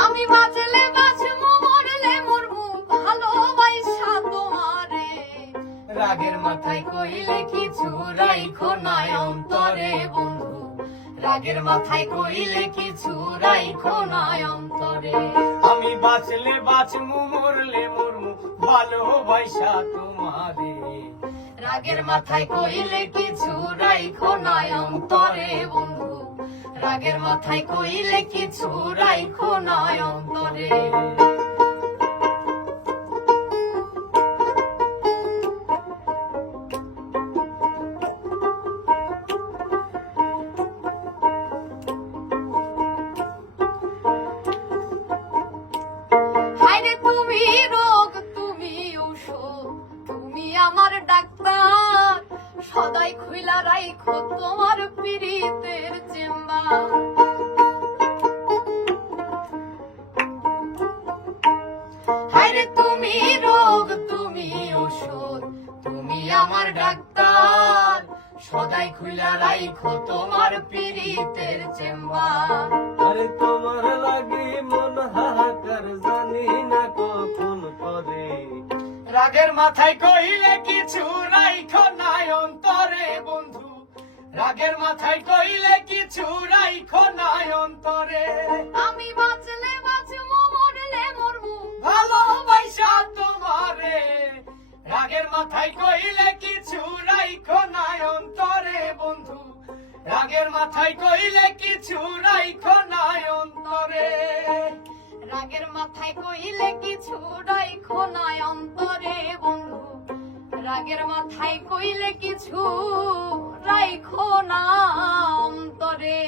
আমি বাঁচলে বাঁচবো মরলে মরবো ভালোবাসা তোমারে রাগের মাথায় কইলে কিছু রাইখো না অন্তরে বন্ধু রাগের মাথায় কইলে কিছু রাইখো না অন্তরে আমি বাঁচলে বাঁচমু মরলে মরমু ভালোবাসা তোমারে রাগের মাথায় কইলে কিছু রাইখো না অন্তরে বন্ধু রাগের মাথায় কইলে কিছু রাইখো না অন্তরে হায়রে তুমি রোগ তুমি ঔষধ তুমি আমার ডাক্তার সদাই খুইলা রাইখো তোমার পীড়িতের চেম্বার হায়রে তুমি রোগ তুমি ঔষধ তুমি আমার ডাক্তার সদাই খুইলা রাইখো তোমার পীড়িতের চেম্বার আরে তোমার লাগে মন হাহাকার জানি না কখন পরে রাগের মাথায় কইলে কিছু রাইখো না অন্তরে বন্ধু রাগের মাথায় কইলে কিছু রাইখো না অন্তরে আমি বাঁচলে বাঁচবো মরলে মরবো ভালোবাসা তোমারে রাগের মাথায় কইলে কিছু রাইখো না অন্তরে বন্ধু রাগের মাথায় কইলে কিছু রাইখো না অন্তরে রাগের মাথায় কইলে কিছু রাইখো না অন্তরে বন্ধু রাগের মাথায় কইলে কিছু রাইখো না অন্তরে